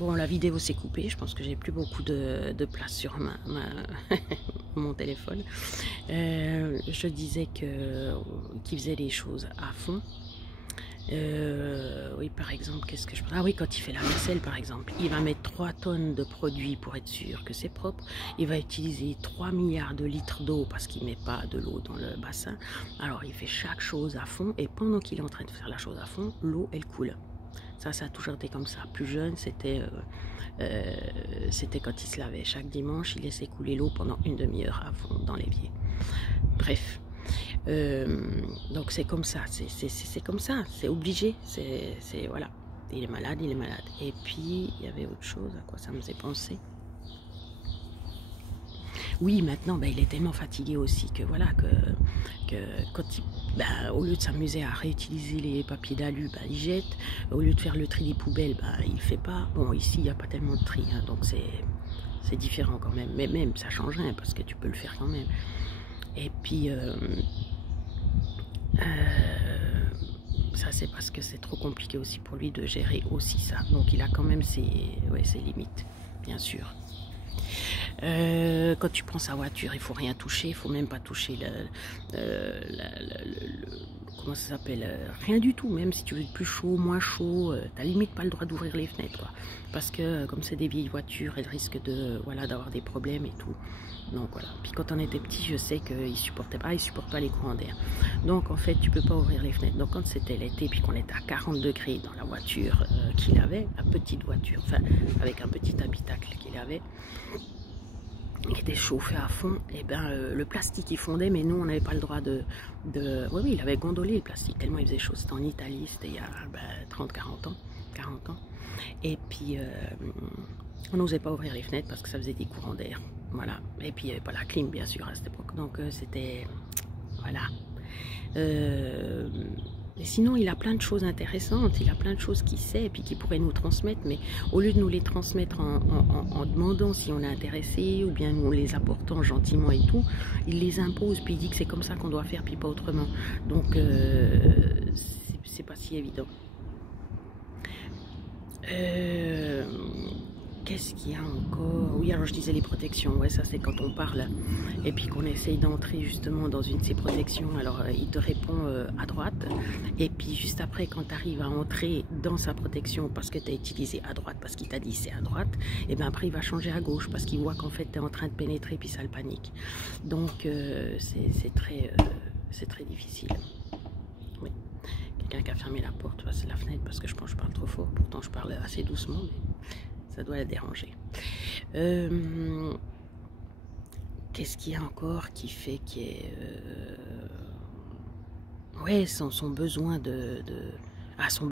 Bon, la vidéo s'est coupée, je pense que j'ai plus beaucoup de place sur mon téléphone. Je disais qu'il faisait les choses à fond. Oui, par exemple, qu'est-ce que je... Ah oui, quand il fait la vaisselle, par exemple, il va mettre 3 tonnes de produits pour être sûr que c'est propre. Il va utiliser 3 milliards de litres d'eau parce qu'il ne met pas de l'eau dans le bassin. Alors, il fait chaque chose à fond et pendant qu'il est en train de faire la chose à fond, l'eau, elle coule. Ça a toujours été comme ça. Plus jeune, c'était quand il se lavait. Chaque dimanche, il laissait couler l'eau pendant une demi-heure à fond dans l'évier. Bref. Donc c'est comme ça, c'est comme ça, c'est obligé, voilà, il est malade, il est malade. Et puis il y avait autre chose à quoi ça me faisait penser. Oui, maintenant, il est tellement fatigué aussi que voilà, que quand il, au lieu de s'amuser à réutiliser les papiers d'alu, il jette. Au lieu de faire le tri des poubelles, il fait pas. Bon, ici, il n'y a pas tellement de tri, hein, donc c'est différent quand même. Mais même, ça change rien parce que tu peux le faire quand même. Et puis, ça c'est parce que c'est trop compliqué aussi pour lui de gérer aussi ça. Donc il a quand même ses limites, bien sûr. Quand tu prends sa voiture, il faut rien toucher, il faut même pas toucher comment ça s'appelle, rien du tout. Même si tu veux être plus chaud, moins chaud, t'as limite pas le droit d'ouvrir les fenêtres, quoi. Parce que comme c'est des vieilles voitures, elles risquent de d'avoir des problèmes et tout. Donc voilà. Puis quand on était petit, je sais qu'il supporte pas les courants d'air. Donc en fait, tu peux pas ouvrir les fenêtres. Donc quand c'était l'été, puis qu'on était à 40 degrés dans la voiture qu'il avait, la petite voiture, enfin avec un petit habitacle qu'il avait, qui était chauffé à fond, et le plastique il fondait, mais nous on n'avait pas le droit oui, il avait gondolé le plastique tellement il faisait chaud. C'était en Italie, c'était il y a 30-40 ans, 40 ans. Et puis on n'osait pas ouvrir les fenêtres parce que ça faisait des courants d'air, voilà. Et puis il n'y avait pas la clim bien sûr à cette époque, donc c'était, voilà. Et sinon, il a plein de choses intéressantes, il a plein de choses qu'il sait et puis qu'il pourrait nous transmettre, mais au lieu de nous les transmettre en demandant si on est intéressé ou bien nous les apportant gentiment et tout, il les impose puis il dit que c'est comme ça qu'on doit faire puis pas autrement. Donc, c'est pas si évident. Qu'est-ce qu'il y a encore? Oui, alors je disais les protections, ouais, ça c'est quand on parle et puis qu'on essaye d'entrer justement dans une de ces protections. Alors il te répond à droite et puis juste après quand tu arrives à entrer dans sa protection parce que tu as utilisé à droite, parce qu'il t'a dit c'est à droite, et bien après il va changer à gauche parce qu'il voit qu'en fait tu es en train de pénétrer puis ça le panique. Donc c'est très difficile. Oui. Quelqu'un qui a fermé la porte, c'est la fenêtre parce que je pense que je parle trop fort, pourtant je parle assez doucement, mais ça doit la déranger. Qu'est-ce qu'il y a encore qui fait qu'il est... ouais, son besoin son